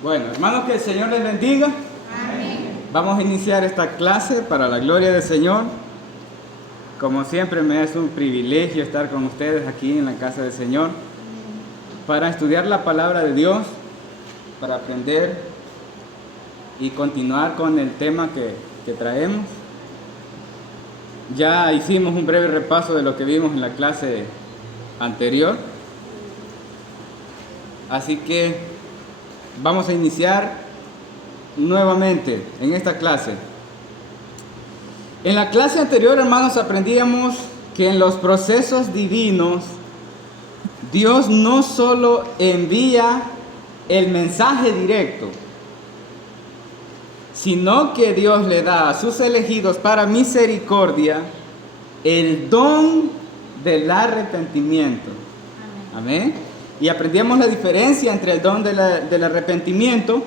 Bueno, hermanos, que el Señor les bendiga. Amén. Vamos a iniciar esta clase para la gloria del Señor. Como siempre, me es un privilegio estar con ustedes aquí en la casa del Señor para estudiar la palabra de Dios, para aprender y continuar con el tema que traemos. Ya hicimos un breve repaso de lo que vimos en la clase anterior. Así que vamos a iniciar nuevamente en esta clase. En la clase anterior, hermanos, aprendíamos que en los procesos divinos, Dios no solo envía el mensaje directo, sino que Dios le da a sus elegidos para misericordia el don del arrepentimiento. Amén. Y aprendíamos la diferencia entre el don del arrepentimiento,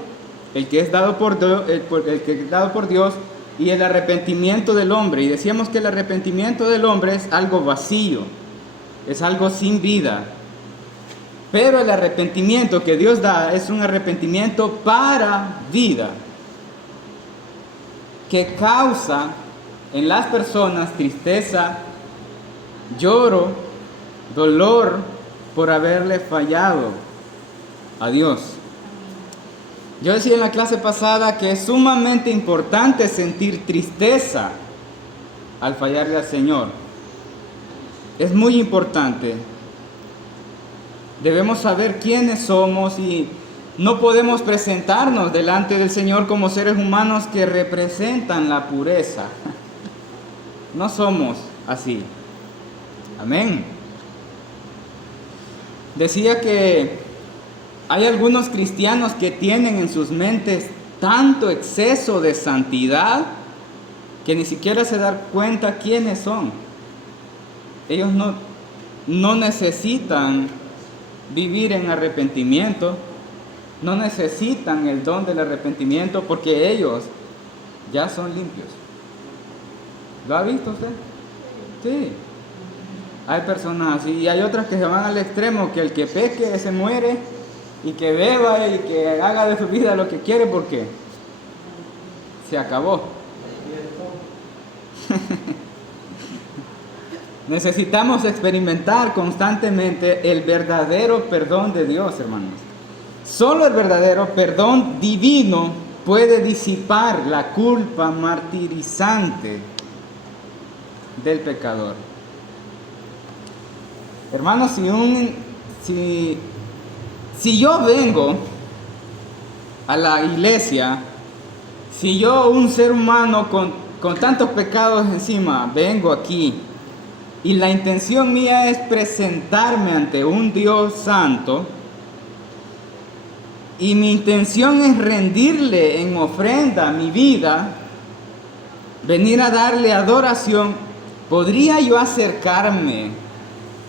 el que es dado por Dios, y el arrepentimiento del hombre. Y decíamos que el arrepentimiento del hombre es algo vacío, es algo sin vida. Pero el arrepentimiento que Dios da es un arrepentimiento para vida, que causa en las personas tristeza, lloro, dolor por haberle fallado a Dios. Yo decía en la clase pasada que es sumamente importante sentir tristeza al fallarle al Señor. Es muy importante. Debemos saber quiénes somos y no podemos presentarnos delante del Señor como seres humanos que representan la pureza. No somos así. Amén. Decía que hay algunos cristianos que tienen en sus mentes tanto exceso de santidad que ni siquiera se dan cuenta quiénes son. Ellos no necesitan vivir en arrepentimiento, no necesitan el don del arrepentimiento porque ellos ya son limpios. ¿Lo ha visto usted? Sí. Hay personas así y hay otras que se van al extremo, que el que peque se muere y que beba y que haga de su vida lo que quiere porque se acabó. Necesitamos experimentar constantemente el verdadero perdón de Dios, hermanos. Solo el verdadero perdón divino puede disipar la culpa martirizante del pecador. Hermanos, si yo vengo a la iglesia, si yo, un ser humano con tantos pecados encima, vengo aquí y la intención mía es presentarme ante un Dios santo y mi intención es rendirle en ofrenda mi vida, venir a darle adoración, ¿podría yo acercarme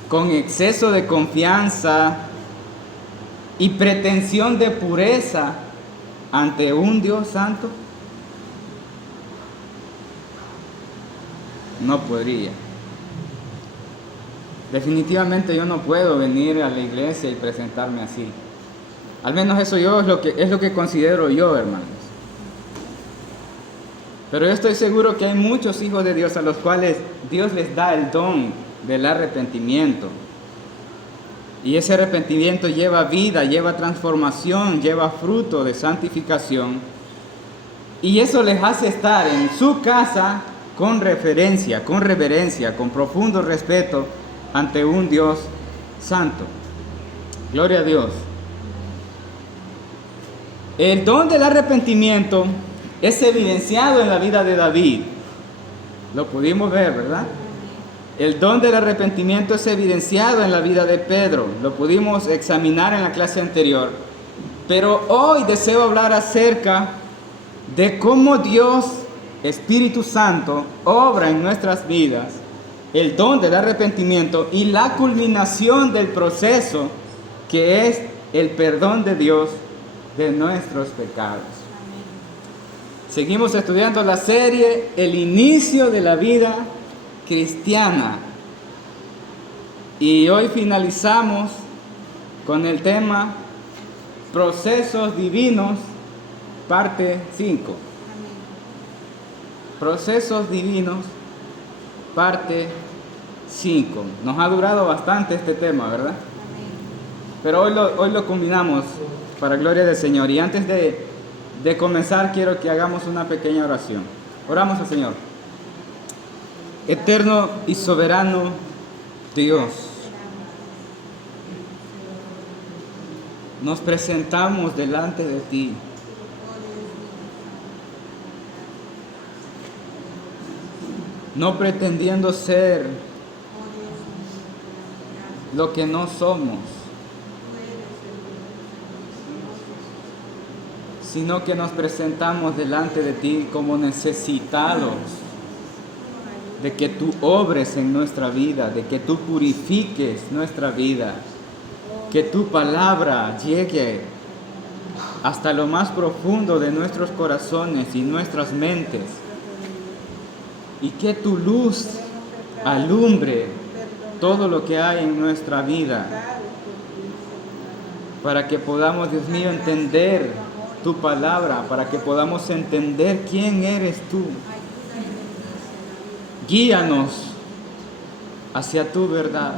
con exceso de confianza y pretensión de pureza ante un Dios santo? No podría. Definitivamente yo no puedo venir a la iglesia y presentarme así. Al menos eso es lo que considero yo, hermanos. Pero yo estoy seguro que hay muchos hijos de Dios a los cuales Dios les da el don del arrepentimiento. Y ese arrepentimiento lleva vida, lleva transformación, lleva fruto de santificación. Y eso les hace estar en su casa con reverencia, con profundo respeto ante un Dios santo. Gloria a Dios. El don del arrepentimiento es evidenciado en la vida de David. Lo pudimos ver, ¿verdad? El don del arrepentimiento es evidenciado en la vida de Pedro. Lo pudimos examinar en la clase anterior. Pero hoy deseo hablar acerca de cómo Dios, Espíritu Santo, obra en nuestras vidas el don del arrepentimiento y la culminación del proceso que es el perdón de Dios de nuestros pecados. Seguimos estudiando la serie El inicio de la vida cristiana y hoy finalizamos con el tema Procesos divinos, parte 5. Procesos divinos, parte 5. Nos ha durado bastante este tema, ¿verdad? Pero hoy lo combinamos para gloria del Señor. Y antes de comenzar, quiero que hagamos una pequeña oración. Oramos al Señor. Eterno y soberano Dios, nos presentamos delante de ti. No pretendiendo ser lo que no somos, sino que nos presentamos delante de ti como necesitados de que tú obres en nuestra vida, de que tú purifiques nuestra vida, que tu palabra llegue hasta lo más profundo de nuestros corazones y nuestras mentes, y que tu luz alumbre todo lo que hay en nuestra vida, para que podamos, Dios mío, entender tu palabra, para que podamos entender quién eres tú. Guíanos hacia tu verdad.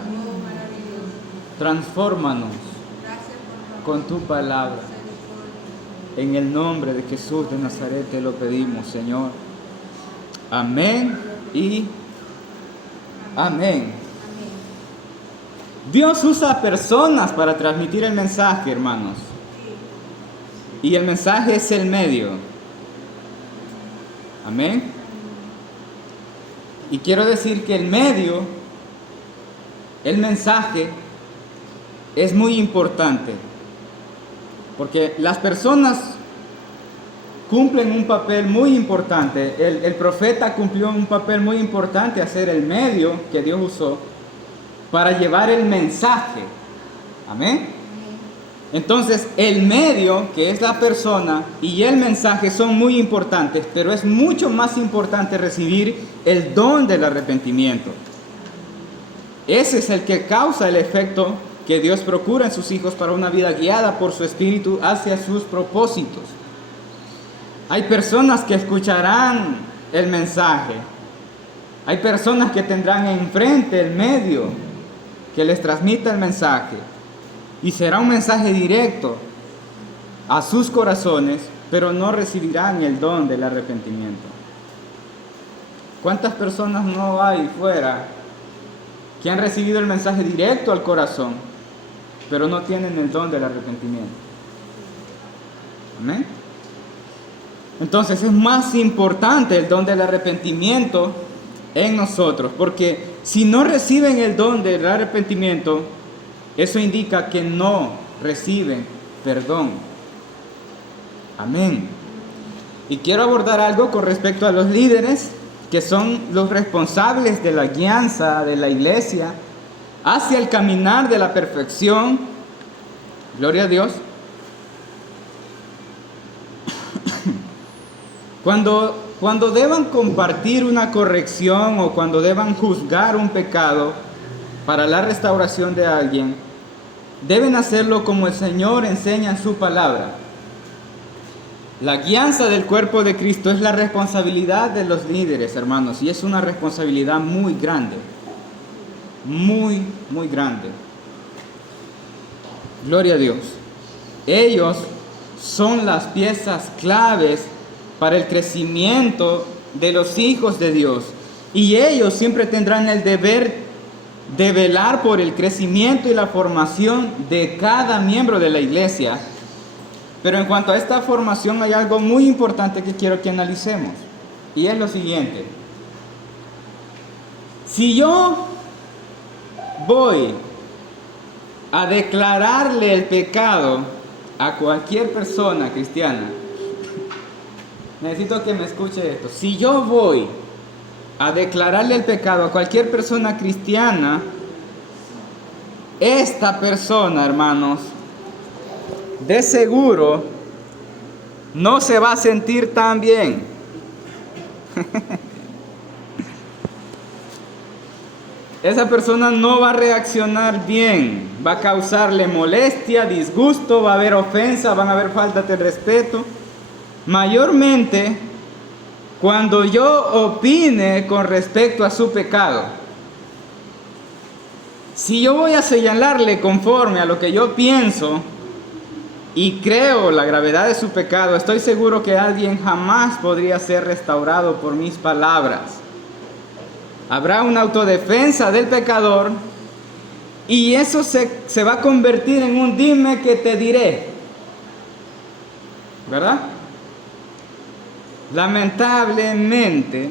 Transfórmanos con tu palabra. En el nombre de Jesús de Nazaret te lo pedimos, Señor. Amén y amén. Dios usa personas para transmitir el mensaje, hermanos. Y el mensaje es el medio. Amén. Y quiero decir que el medio, el mensaje, es muy importante. Porque las personas cumplen un papel muy importante. El profeta cumplió un papel muy importante a ser el medio que Dios usó para llevar el mensaje. Amén. Entonces, el medio, que es la persona, y el mensaje son muy importantes, pero es mucho más importante recibir el don del arrepentimiento. Ese es el que causa el efecto que Dios procura en sus hijos para una vida guiada por su Espíritu hacia sus propósitos. Hay personas que escucharán el mensaje. Hay personas que tendrán enfrente el medio que les transmita el mensaje. Y será un mensaje directo a sus corazones, pero no recibirán el don del arrepentimiento. ¿Cuántas personas no hay fuera que han recibido el mensaje directo al corazón, pero no tienen el don del arrepentimiento? Amén. Entonces es más importante el don del arrepentimiento en nosotros, porque si no reciben el don del arrepentimiento, eso indica que no reciben perdón. Amén. Y quiero abordar algo con respecto a los líderes, que son los responsables de la guianza de la iglesia hacia el caminar de la perfección. Gloria a Dios. Cuando deban compartir una corrección o cuando deban juzgar un pecado para la restauración de alguien, deben hacerlo como el Señor enseña en su palabra. La guianza del cuerpo de Cristo es la responsabilidad de los líderes, hermanos, y es una responsabilidad muy grande, muy, muy grande. Gloria a Dios. Ellos son las piezas claves para el crecimiento de los hijos de Dios, y ellos siempre tendrán el deber de velar por el crecimiento y la formación de cada miembro de la iglesia. Pero en cuanto a esta formación hay algo muy importante que quiero que analicemos, y es lo siguiente. Si yo voy a declararle el pecado a cualquier persona cristiana, necesito que me escuche esto. Si yo voy a declararle el pecado a cualquier persona cristiana, esta persona, hermanos, de seguro no se va a sentir tan bien. Esa persona no va a reaccionar bien, va a causarle molestia, disgusto, va a haber ofensa, van a haber faltas de respeto. Mayormente cuando yo opine con respecto a su pecado. Si yo voy a señalarle conforme a lo que yo pienso y creo la gravedad de su pecado, estoy seguro que alguien jamás podría ser restaurado por mis palabras. Habrá una autodefensa del pecador y eso se va a convertir en un dime que te diré, ¿verdad? Lamentablemente,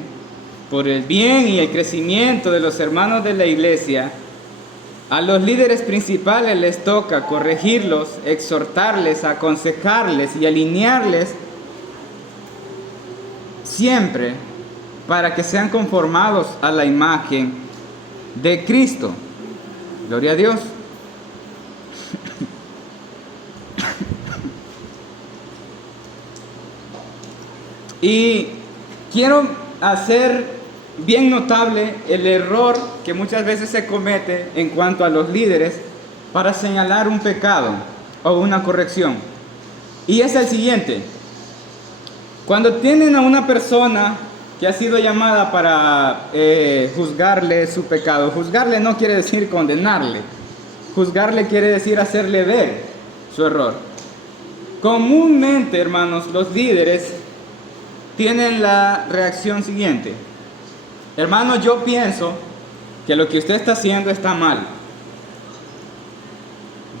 por el bien y el crecimiento de los hermanos de la iglesia, a los líderes principales les toca corregirlos, exhortarles, aconsejarles y alinearles siempre para que sean conformados a la imagen de Cristo. Gloria a Dios. Y quiero hacer bien notable el error que muchas veces se comete en cuanto a los líderes para señalar un pecado o una corrección. Y es el siguiente: cuando tienen a una persona que ha sido llamada para juzgarle su pecado, juzgarle no quiere decir condenarle, juzgarle quiere decir hacerle ver su error. Comúnmente, hermanos, los líderes tienen la reacción siguiente: hermano, yo pienso que lo que usted está haciendo está mal.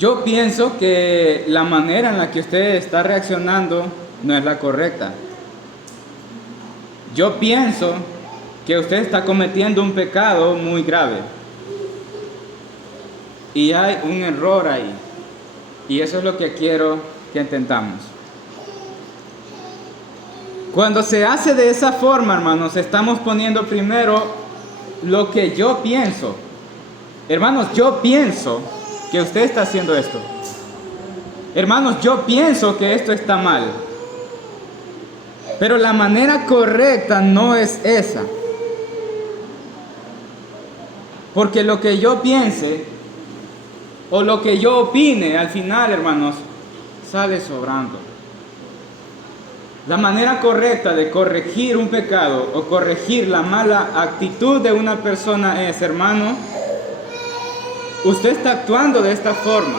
Yo pienso que la manera en la que usted está reaccionando no es la correcta. Yo pienso que usted está cometiendo un pecado muy grave. Y hay un error ahí. Y eso es lo que quiero que entendamos. Cuando se hace de esa forma, hermanos, estamos poniendo primero lo que yo pienso. Hermanos, yo pienso que usted está haciendo esto. Hermanos, yo pienso que esto está mal. Pero la manera correcta no es esa. Porque lo que yo piense o lo que yo opine, al final, hermanos, sale sobrando. La manera correcta de corregir un pecado o corregir la mala actitud de una persona es: hermano, usted está actuando de esta forma.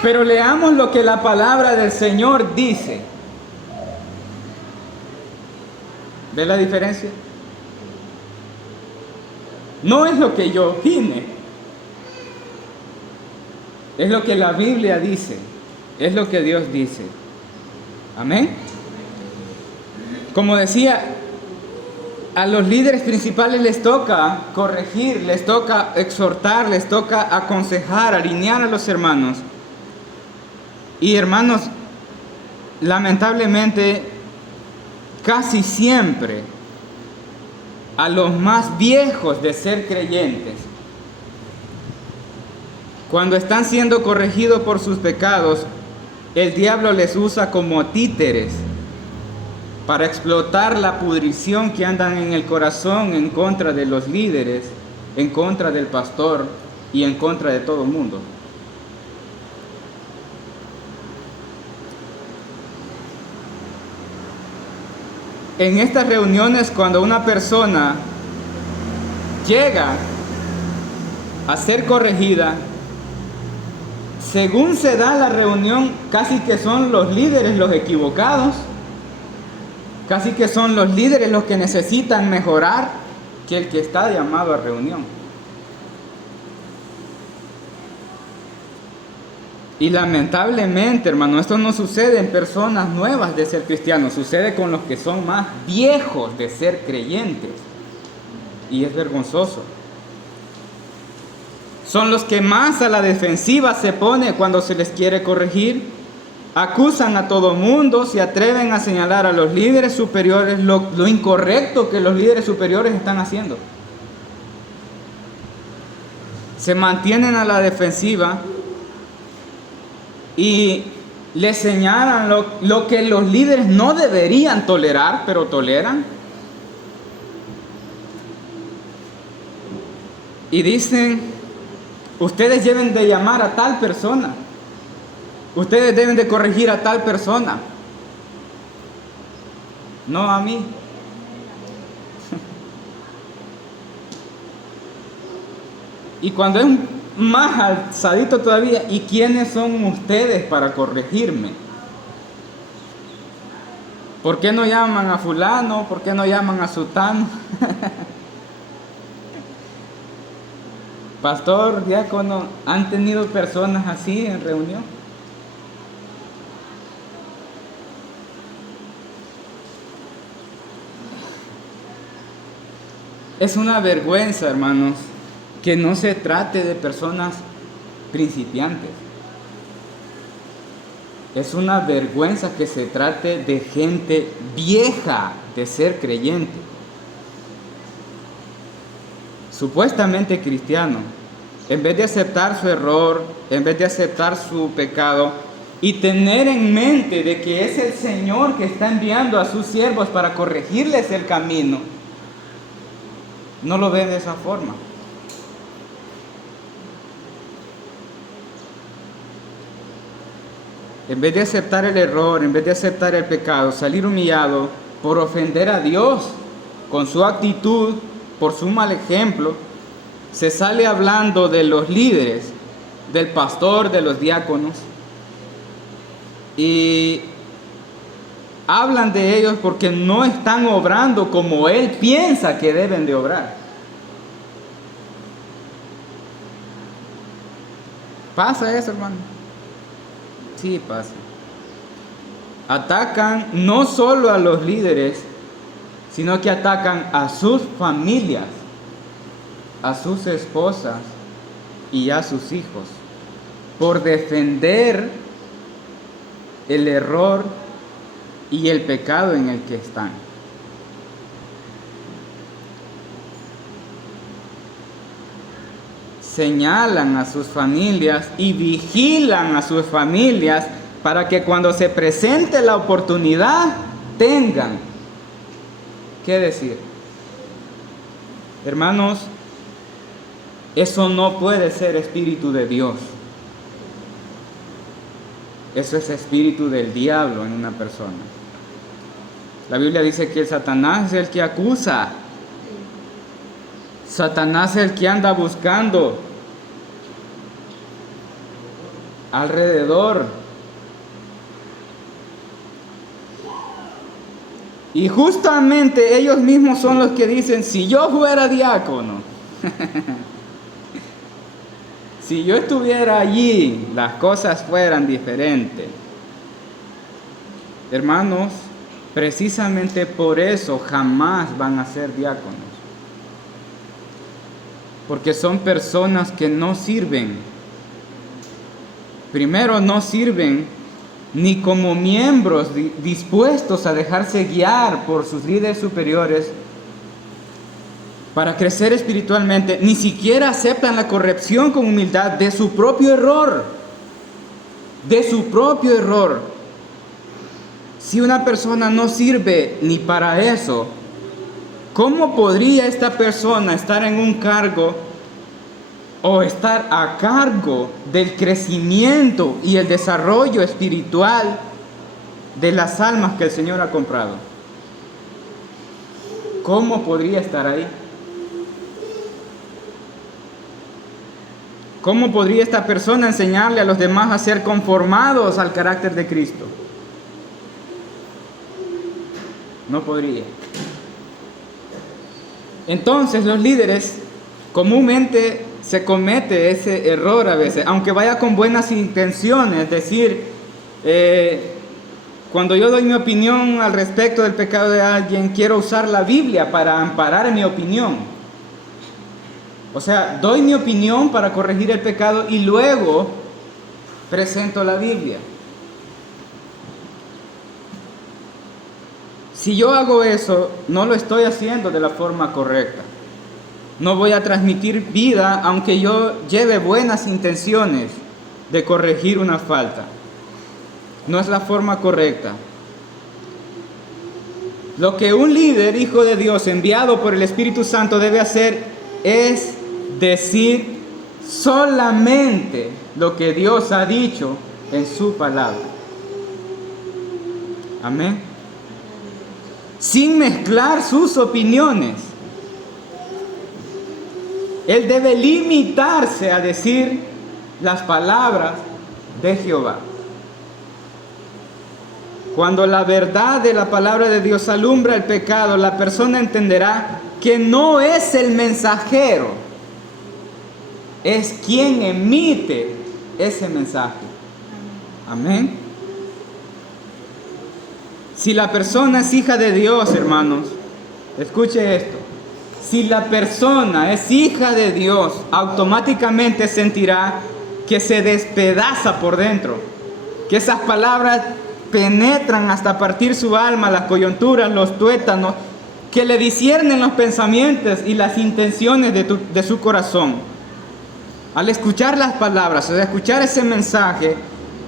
Pero leamos lo que la palabra del Señor dice. ¿Ve la diferencia? No es lo que yo opine, es lo que la Biblia dice, es lo que Dios dice. Amén. Como decía, a los líderes principales les toca corregir, les toca exhortar, les toca aconsejar, alinear a los hermanos. Y hermanos, lamentablemente, casi siempre a los más viejos de ser creyentes, cuando están siendo corregidos por sus pecados, el diablo les usa como títeres para explotar la pudrición que andan en el corazón en contra de los líderes, en contra del pastor y en contra de todo el mundo. En estas reuniones, cuando una persona llega a ser corregida, según se da la reunión, casi que son los líderes los equivocados, casi que son los líderes los que necesitan mejorar que el que está llamado a reunión. Y lamentablemente, hermano, esto no sucede en personas nuevas de ser cristianos, sucede con los que son más viejos de ser creyentes. Y es vergonzoso. Son los que más a la defensiva se pone cuando se les quiere corregir. Acusan a todo mundo, se atreven a señalar a los líderes superiores lo incorrecto que los líderes superiores están haciendo. Se mantienen a la defensiva y le señalan lo que los líderes no deberían tolerar, pero toleran. y dicen, ustedes deben de llamar a tal persona, ustedes deben de corregir a tal persona, no a mí. Y cuando es más alzadito todavía, ¿y quiénes son ustedes para corregirme? ¿Por qué no llaman a fulano? ¿Por qué no llaman a sutano? Pastor, diácono, ¿han tenido personas así en reunión? Es una vergüenza, hermanos, que no se trate de personas principiantes. Es una vergüenza que se trate de gente vieja de ser creyente, supuestamente cristiano. En vez de aceptar su error, en vez de aceptar su pecado y tener en mente de que es el Señor que está enviando a sus siervos para corregirles el camino, no lo ven de esa forma. En vez de aceptar el error, en vez de aceptar el pecado, salir humillado por ofender a Dios con su actitud, por su mal ejemplo, se sale hablando de los líderes, del pastor, de los diáconos, y hablan de ellos porque no están obrando como él piensa que deben de obrar. ¿Pasa eso, hermano? Sí, pasa. Atacan no solo a los líderes, sino que atacan a sus familias, a sus esposas y a sus hijos, por defender el error y el pecado en el que están. Señalan a sus familias y vigilan a sus familias para que cuando se presente la oportunidad tengan que decir. Hermanos, eso no puede ser espíritu de Dios. Eso es espíritu del diablo en una persona. La Biblia dice que el Satanás es el que acusa. Satanás es el que anda buscando alrededor. Y justamente ellos mismos son los que dicen, si yo fuera diácono, si yo estuviera allí, las cosas fueran diferentes. Hermanos, precisamente por eso jamás van a ser diáconos. Porque son personas que no sirven. Primero, no sirven ni como miembros dispuestos a dejarse guiar por sus líderes superiores para crecer espiritualmente, ni siquiera aceptan la corrección con humildad de su propio error. De su propio error. Si una persona no sirve ni para eso, ¿cómo podría esta persona estar en un cargo o estar a cargo del crecimiento y el desarrollo espiritual de las almas que el Señor ha comprado? ¿Cómo podría estar ahí? ¿Cómo podría esta persona enseñarle a los demás a ser conformados al carácter de Cristo? No podría. Entonces los líderes comúnmente se comete ese error a veces, aunque vaya con buenas intenciones, decir, cuando yo doy mi opinión al respecto del pecado de alguien, quiero usar la Biblia para amparar mi opinión. O sea, doy mi opinión para corregir el pecado y luego presento la Biblia. Si yo hago eso, no lo estoy haciendo de la forma correcta. No voy a transmitir vida aunque yo lleve buenas intenciones de corregir una falta. No es la forma correcta. Lo que un líder, hijo de Dios, enviado por el Espíritu Santo debe hacer es decir solamente lo que Dios ha dicho en su palabra. Amén. Sin mezclar sus opiniones. Él debe limitarse a decir las palabras de Jehová. Cuando la verdad de la palabra de Dios alumbra el pecado, la persona entenderá que no es el mensajero, es quien emite ese mensaje. Amén. Si la persona es hija de Dios, hermanos, escuche esto. Si la persona es hija de Dios, automáticamente sentirá que se despedaza por dentro, que esas palabras penetran hasta partir su alma, las coyunturas, los tuétanos, que le disciernen los pensamientos y las intenciones de su corazón. Al escuchar las palabras, al escuchar ese mensaje,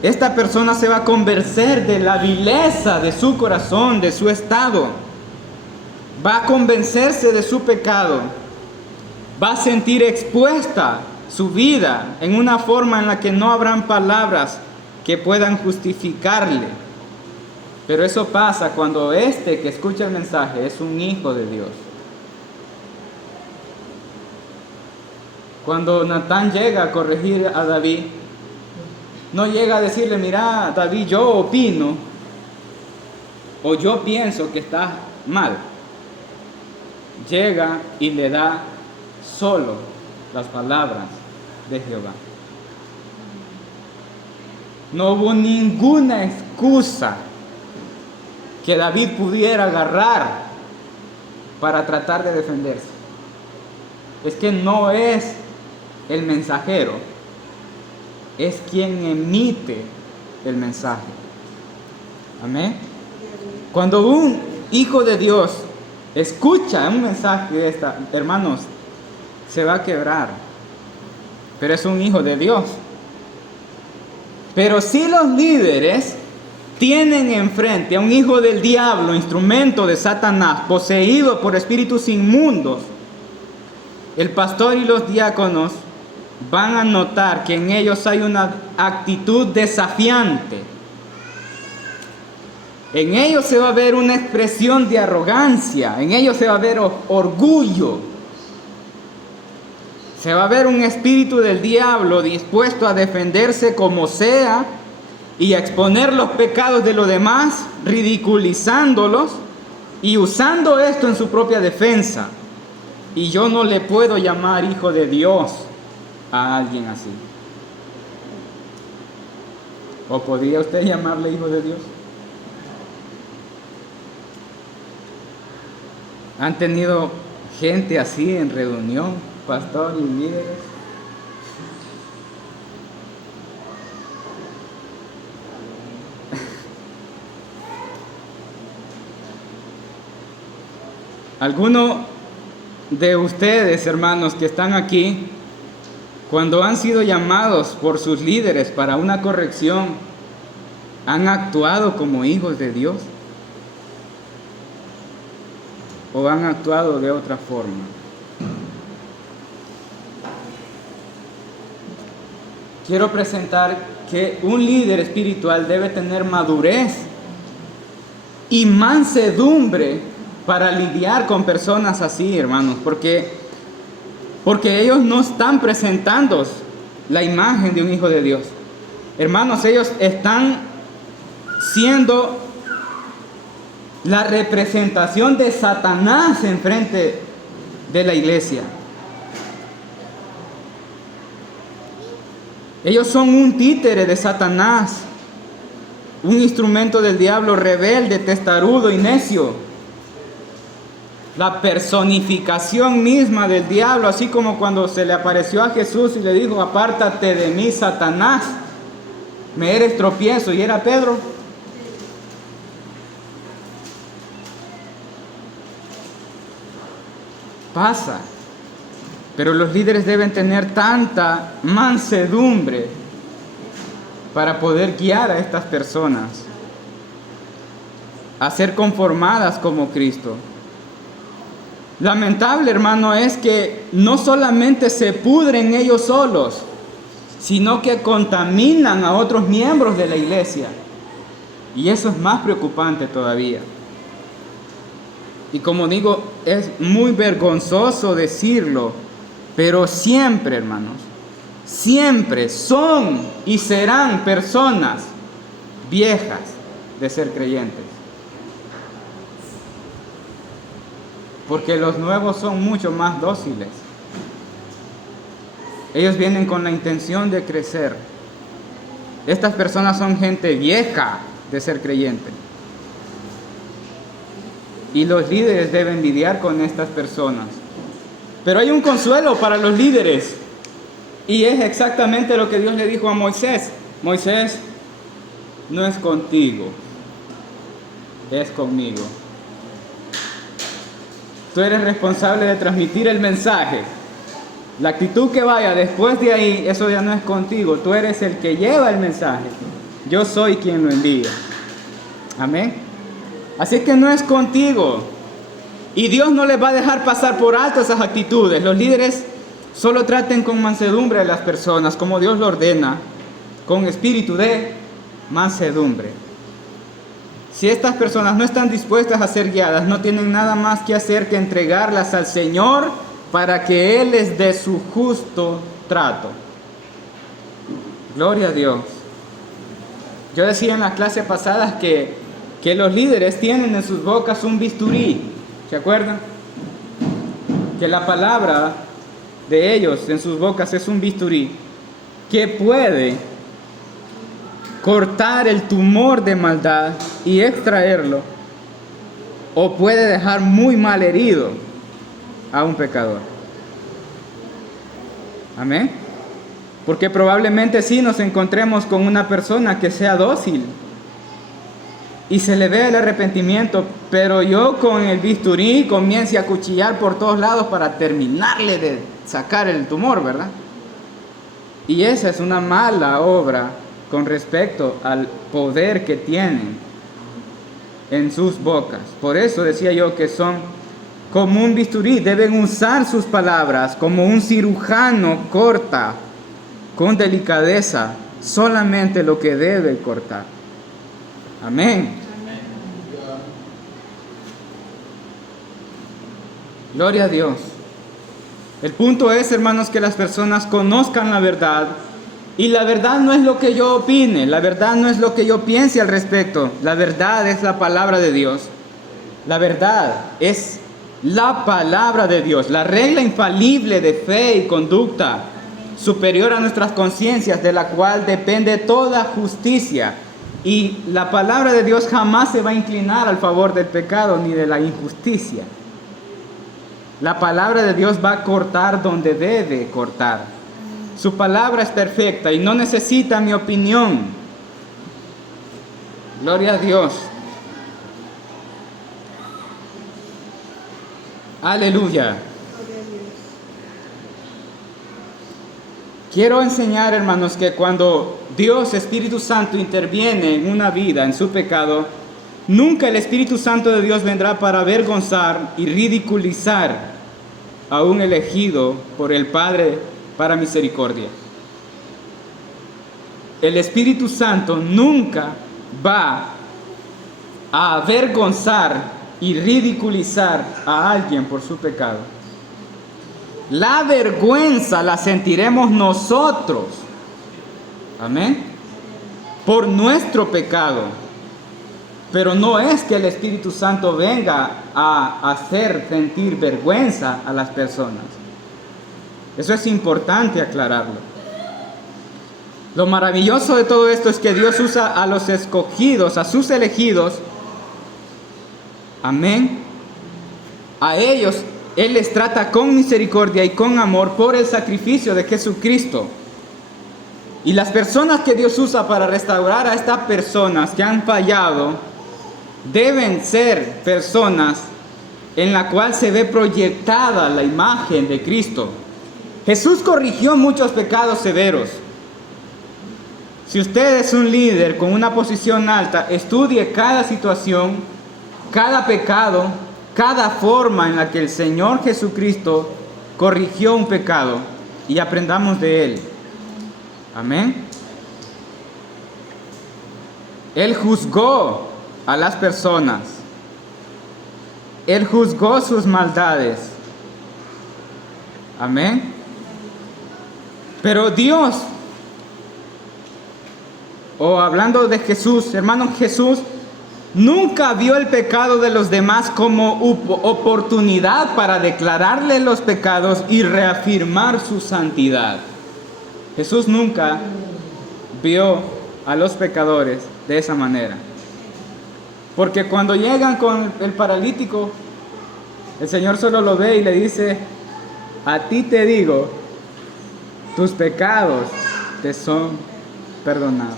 esta persona se va a convencer de la vileza de su corazón, de su estado. Va a convencerse de su pecado. Va a sentir expuesta su vida en una forma en la que no habrán palabras que puedan justificarle. Pero eso pasa cuando este que escucha el mensaje es un hijo de Dios. Cuando Natán llega a corregir a David, no llega a decirle: mira, David, yo opino o yo pienso que estás mal. Llega y le da solo las palabras de Jehová. No hubo ninguna excusa que David pudiera agarrar para tratar de defenderse. Es que no es el mensajero, es quien emite el mensaje. Amén. Cuando un hijo de Dios escucha un mensaje de esta, hermanos, se va a quebrar. Pero es un hijo de Dios. Pero si los líderes tienen enfrente a un hijo del diablo, instrumento de Satanás, poseído por espíritus inmundos, el pastor y los diáconos van a notar que en ellos hay una actitud desafiante. En ellos se va a ver una expresión de arrogancia, en ellos se va a ver orgullo. Se va a ver un espíritu del diablo dispuesto a defenderse como sea y a exponer los pecados de los demás, ridiculizándolos y usando esto en su propia defensa. Y yo no le puedo llamar hijo de Dios a alguien así. ¿O podría usted llamarle hijo de Dios? ¿Han tenido gente así en reunión, pastor y líderes? Algunos de ustedes, hermanos, que están aquí, cuando han sido llamados por sus líderes para una corrección, ¿han actuado como hijos de Dios? ¿O han actuado de otra forma? Quiero presentar que un líder espiritual debe tener madurez y mansedumbre para lidiar con personas así, hermanos, porque ellos no están presentando la imagen de un hijo de Dios. Hermanos, ellos están siendo la representación de Satanás enfrente de la iglesia. Ellos son un títere de Satanás, un instrumento del diablo rebelde, testarudo y necio. La personificación misma del diablo, así como cuando se le apareció a Jesús y le dijo: apártate de mí, Satanás, me eres tropiezo, y era Pedro. Pasa, pero los líderes deben tener tanta mansedumbre para poder guiar a estas personas a ser conformadas como Cristo. lamentable, hermano, es que no solamente se pudren ellos solos, sino que contaminan a otros miembros de la iglesia. Y eso es más preocupante todavía. Y como digo, es muy vergonzoso decirlo, pero siempre, hermanos, siempre son y serán personas viejas de ser creyentes. Porque los nuevos son mucho más dóciles. Ellos vienen con la intención de crecer. Estas personas son gente vieja de ser creyente. Y los líderes deben lidiar con estas personas. Pero hay un consuelo para los líderes. Y es exactamente lo que Dios le dijo a Moisés. Moisés, no es contigo, es conmigo. Tú eres responsable de transmitir el mensaje. La actitud que vaya después de ahí, eso ya no es contigo. Tú eres el que lleva el mensaje. Yo soy quien lo envía. Amén. Así que no es contigo. Y Dios no les va a dejar pasar por alto esas actitudes. Los líderes solo traten con mansedumbre a las personas, como Dios lo ordena, con espíritu de mansedumbre. Si estas personas no están dispuestas a ser guiadas, no tienen nada más que hacer que entregarlas al Señor para que Él les dé su justo trato. Gloria a Dios. Yo decía en las clases pasadas que los líderes tienen en sus bocas un bisturí. ¿Se acuerdan? Que la palabra de ellos en sus bocas es un bisturí que puede cortar el tumor de maldad y extraerlo, o puede dejar muy mal herido a un pecador. Amén. Porque probablemente sí nos encontremos con una persona que sea dócil y se le vea el arrepentimiento, pero yo con el bisturí comience a cuchillar por todos lados para terminarle de sacar el tumor, ¿verdad? Y esa es una mala obra con respecto al poder que tienen en sus bocas. Por eso decía yo que son como un bisturí, deben usar sus palabras como un cirujano corta con delicadeza solamente lo que debe cortar. Amén. Gloria a Dios. El punto es, hermanos, que las personas conozcan la verdad. Y la verdad no es lo que yo opine, la verdad no es lo que yo piense al respecto. La verdad es la palabra de Dios. La verdad es la palabra de Dios, la regla infalible de fe y conducta, superior a nuestras conciencias, de la cual depende toda justicia. Y la palabra de Dios jamás se va a inclinar al favor del pecado ni de la injusticia. La palabra de Dios va a cortar donde debe cortar. Su palabra es perfecta y no necesita mi opinión. Gloria a Dios. Aleluya. Quiero enseñar, hermanos, que cuando Dios, Espíritu Santo, interviene en una vida, en su pecado, nunca el Espíritu Santo de Dios vendrá para avergonzar y ridiculizar a un elegido por el Padre para misericordia. El Espíritu Santo nunca va a avergonzar y ridiculizar a alguien por su pecado. La vergüenza la sentiremos nosotros, amén, por nuestro pecado. Pero no es que el Espíritu Santo venga a hacer sentir vergüenza a las personas. Eso es importante aclararlo. Lo maravilloso de todo esto es que Dios usa a los escogidos, a sus elegidos, amén. A ellos Él les trata con misericordia y con amor por el sacrificio de Jesucristo. Y las personas que Dios usa para restaurar a estas personas que han fallado, deben ser personas en la cual se ve proyectada la imagen de Cristo. Jesús corrigió muchos pecados severos. Si usted es un líder con una posición alta, estudie cada situación, cada pecado, cada forma en la que el Señor Jesucristo corrigió un pecado y aprendamos de Él. Amén. Él juzgó a las personas. Él juzgó sus maldades. Amén. Pero Dios, o hablando de Jesús, hermanos, Jesús nunca vio el pecado de los demás como oportunidad para declararle los pecados y reafirmar su santidad. Jesús nunca vio a los pecadores de esa manera. Porque cuando llegan con el paralítico, el Señor solo lo ve y le dice: a ti te digo, tus pecados te son perdonados.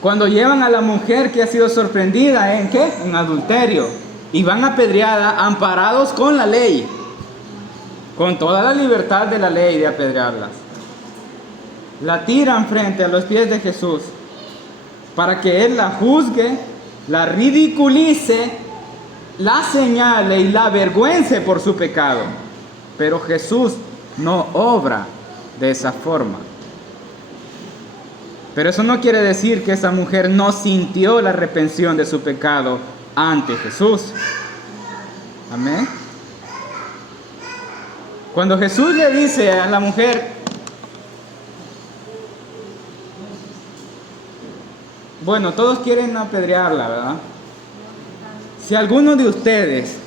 Cuando llevan a la mujer que ha sido sorprendida, ¿en qué? En adulterio, y van apedreada, amparados con la ley, con toda la libertad de la ley de apedrearlas, la tiran frente a los pies de Jesús para que Él la juzgue, la ridiculice, la señale y la avergüence por su pecado. Pero Jesús no obra de esa forma. Pero eso no quiere decir que esa mujer no sintió la arrepentión de su pecado ante Jesús. Amén. Cuando Jesús le dice a la mujer: bueno, todos quieren apedrearla, ¿verdad? Si alguno de ustedes,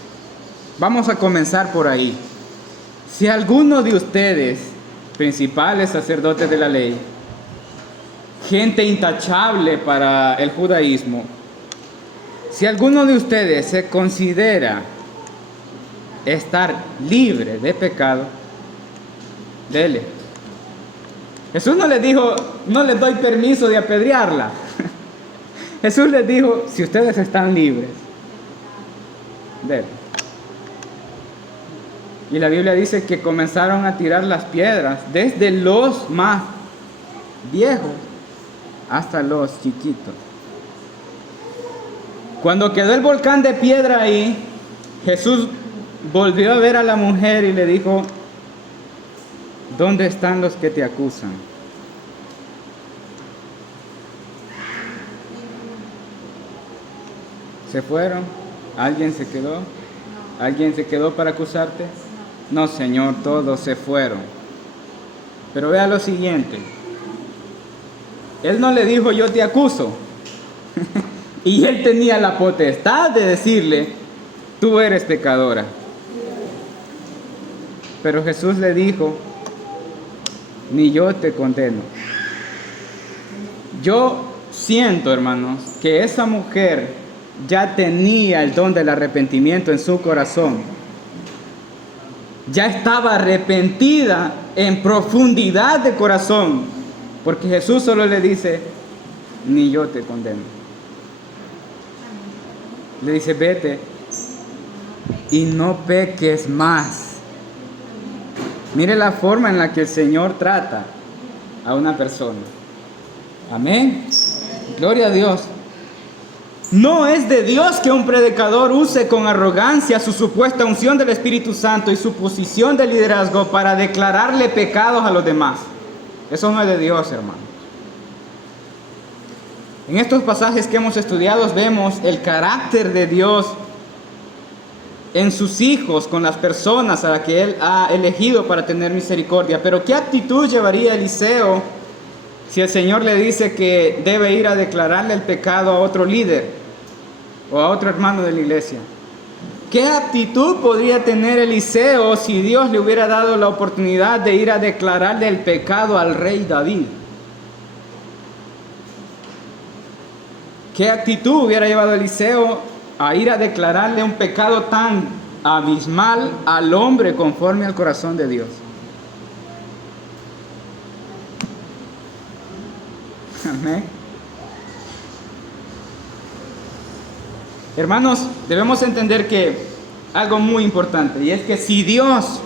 vamos a comenzar por ahí, si alguno de ustedes, principales sacerdotes de la ley, gente intachable para el judaísmo, si alguno de ustedes se considera estar libre de pecado, dele. Jesús no les dijo: no les doy permiso de apedrearla. Jesús les dijo: si ustedes están libres, dele. Y la Biblia dice que comenzaron a tirar las piedras, desde los más viejos hasta los chiquitos. Cuando quedó el volcán de piedra ahí, Jesús volvió a ver a la mujer y le dijo: ¿dónde están los que te acusan? ¿Se fueron? ¿Alguien se quedó? ¿Alguien se quedó para acusarte? No, Señor, todos se fueron. Pero vea lo siguiente. Él no le dijo: yo te acuso. Y él tenía la potestad de decirle: tú eres pecadora. Pero Jesús le dijo: ni yo te condeno. Yo siento, hermanos, que esa mujer ya tenía el don del arrepentimiento en su corazón. Ya estaba arrepentida en profundidad de corazón, porque Jesús solo le dice: ni yo te condeno. Le dice: vete y no peques más. Mire la forma en la que el Señor trata a una persona. Amén. Gloria a Dios. No es de Dios que un predicador use con arrogancia su supuesta unción del Espíritu Santo y su posición de liderazgo para declararle pecados a los demás. Eso no es de Dios, hermano. En estos pasajes que hemos estudiado vemos el carácter de Dios en sus hijos, con las personas a las que Él ha elegido para tener misericordia. Pero ¿qué actitud llevaría Eliseo si el Señor le dice que debe ir a declararle el pecado a otro líder o a otro hermano de la iglesia? ¿Qué actitud podría tener Eliseo si Dios le hubiera dado la oportunidad de ir a declararle el pecado al rey David? ¿Qué actitud hubiera llevado Eliseo a ir a declararle un pecado tan abismal al hombre conforme al corazón de Dios? Amén. Hermanos, debemos entender que algo muy importante, y es que si Dios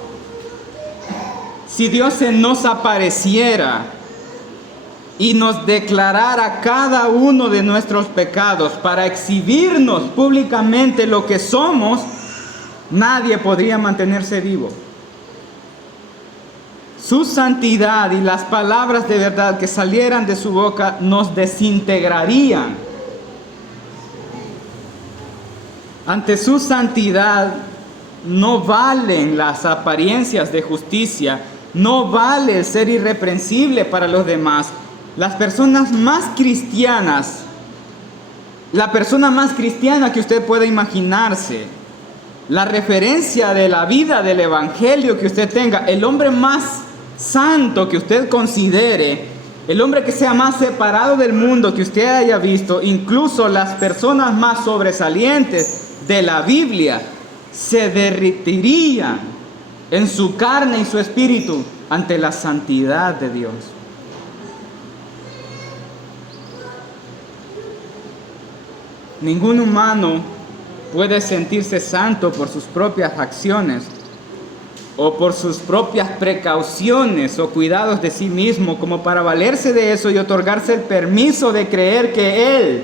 se nos apareciera y nos declarara cada uno de nuestros pecados para exhibirnos públicamente lo que somos, nadie podría mantenerse vivo. Su santidad y las palabras de verdad que salieran de su boca nos desintegrarían. Ante su santidad no valen las apariencias de justicia, no vale el ser irreprensible para los demás. Las personas más cristianas, la persona más cristiana que usted pueda imaginarse, la referencia de la vida del evangelio que usted tenga, el hombre más santo que usted considere, el hombre que sea más separado del mundo que usted haya visto, incluso las personas más sobresalientes de la Biblia, se derretirían en su carne y su espíritu ante la santidad de Dios. Ningún humano puede sentirse santo por sus propias acciones o por sus propias precauciones o cuidados de sí mismo, como para valerse de eso y otorgarse el permiso de creer que él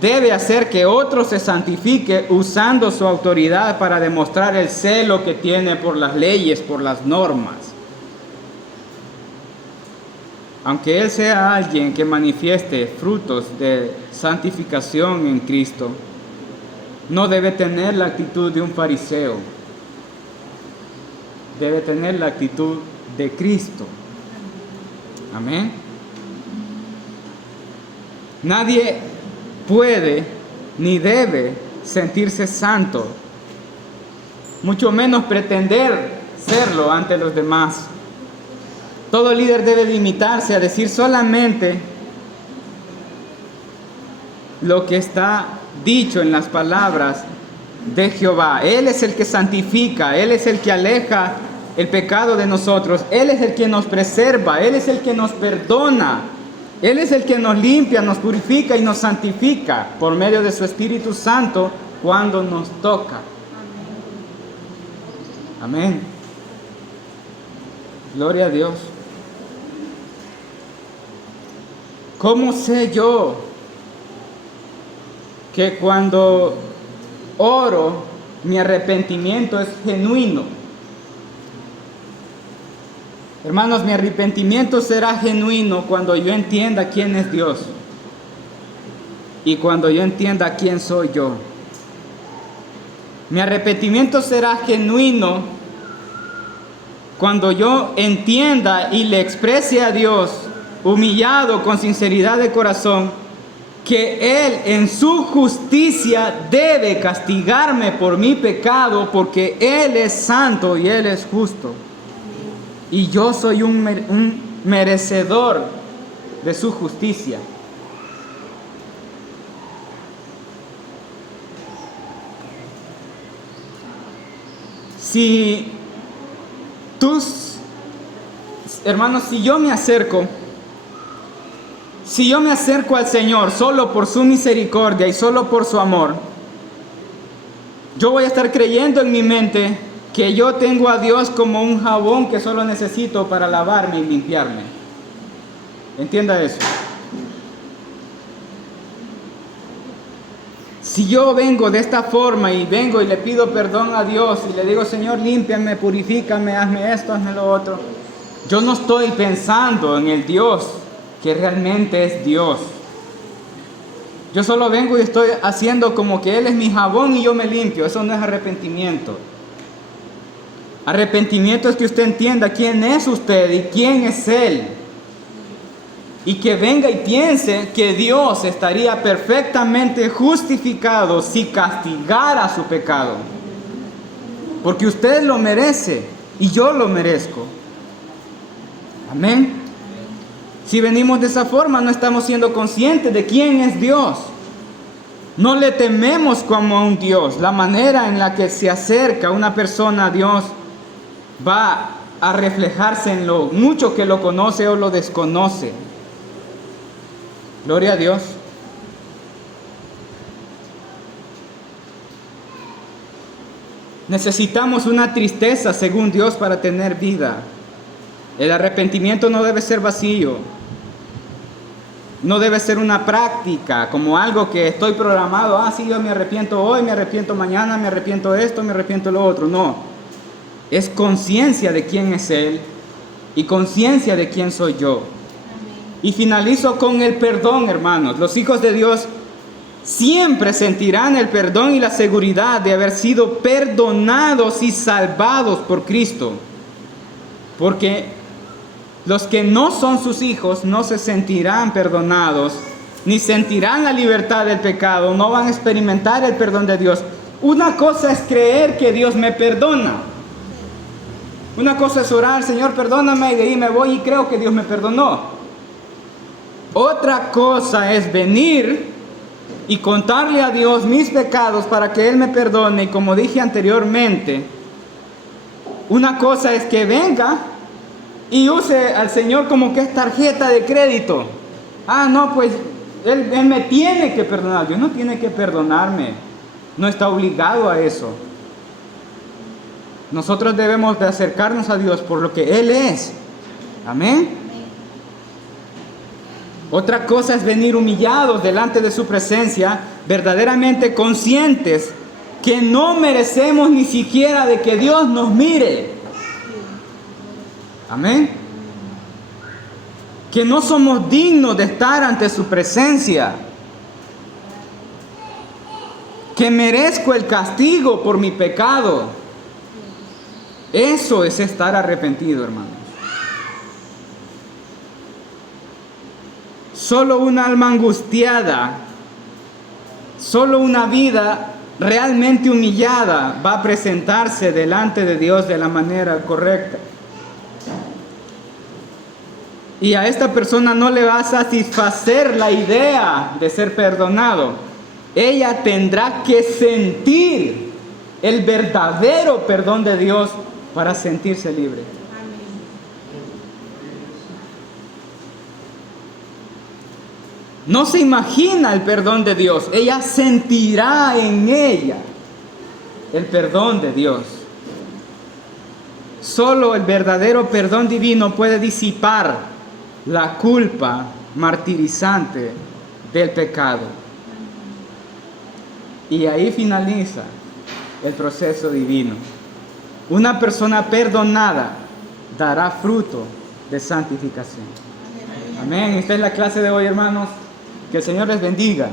debe hacer que otro se santifique usando su autoridad para demostrar el celo que tiene por las leyes, por las normas. Aunque él sea alguien que manifieste frutos de santificación en Cristo, no debe tener la actitud de un fariseo. Debe tener la actitud de Cristo. Amén. Nadie puede ni debe sentirse santo, mucho menos pretender serlo ante los demás. Todo líder debe limitarse a decir solamente lo que está dicho en las palabras de Jehová. Él es el que santifica, Él es el que aleja el pecado de nosotros, Él es el que nos preserva, Él es el que nos perdona, Él es el que nos limpia, nos purifica y nos santifica por medio de su Espíritu Santo cuando nos toca. Amén. Gloria a Dios. ¿Cómo sé yo que cuando oro mi arrepentimiento es genuino? Hermanos, mi arrepentimiento será genuino cuando yo entienda quién es Dios y cuando yo entienda quién soy yo. Mi arrepentimiento será genuino cuando yo entienda y le exprese a Dios, humillado con sinceridad de corazón, que Él en su justicia debe castigarme por mi pecado, porque Él es santo y Él es justo. Y yo soy un merecedor de su justicia. Si hermanos, si yo me acerco al Señor solo por su misericordia y solo por su amor, yo voy a estar creyendo en mi mente que yo tengo a Dios como un jabón que solo necesito para lavarme y limpiarme. Entienda eso. Si yo vengo de esta forma y vengo y le pido perdón a Dios y le digo, Señor, límpiame, purifícame, hazme esto, hazme lo otro, yo no estoy pensando en el Dios que realmente es Dios. Yo solo vengo y estoy haciendo como que Él es mi jabón y yo me limpio. Eso no es arrepentimiento. Arrepentimiento es que usted entienda quién es usted y quién es Él. Y que venga y piense que Dios estaría perfectamente justificado si castigara su pecado. Porque usted lo merece y yo lo merezco. Amén. Si venimos de esa forma, no estamos siendo conscientes de quién es Dios. No le tememos como a un Dios. La manera en la que se acerca una persona a Dios va a reflejarse en lo mucho que lo conoce o lo desconoce. Gloria a Dios. Necesitamos una tristeza según Dios para tener vida. El arrepentimiento no debe ser vacío. No debe ser una práctica, como algo que estoy programado. Ah, sí, yo me arrepiento hoy, me arrepiento mañana, me arrepiento de esto, me arrepiento de lo otro. No, es conciencia de quién es Él y conciencia de quién soy yo. Y finalizo con el perdón, hermanos. Los hijos de Dios siempre sentirán el perdón y la seguridad de haber sido perdonados y salvados por Cristo. Porque los que no son sus hijos no se sentirán perdonados, ni sentirán la libertad del pecado, no van a experimentar el perdón de Dios. Una cosa es creer que Dios me perdona. Una cosa es orar, Señor, perdóname, y de ahí me voy y creo que Dios me perdonó. Otra cosa es venir y contarle a Dios mis pecados para que Él me perdone. Y como dije anteriormente, una cosa es que venga y use al Señor como que es tarjeta de crédito. Ah, no, pues Él me tiene que perdonar. Dios no tiene que perdonarme. No está obligado a eso. Nosotros debemos de acercarnos a Dios por lo que Él es. Amén. Otra cosa es venir humillados delante de su presencia, verdaderamente conscientes que no merecemos ni siquiera de que Dios nos mire. Amén. Que no somos dignos de estar ante su presencia. Que merezco el castigo por mi pecado. Eso es estar arrepentido, hermanos. Solo una alma angustiada, solo una vida realmente humillada va a presentarse delante de Dios de la manera correcta. Y a esta persona no le va a satisfacer la idea de ser perdonado. Ella tendrá que sentir el verdadero perdón de Dios para sentirse libre. No se imagina el perdón de Dios. Ella sentirá en ella el perdón de Dios. Solo el verdadero perdón divino puede disipar la culpa martirizante del pecado. Y ahí finaliza el proceso divino. Una persona perdonada dará fruto de santificación. Amén. Esta es la clase de hoy, hermanos. Que el Señor les bendiga.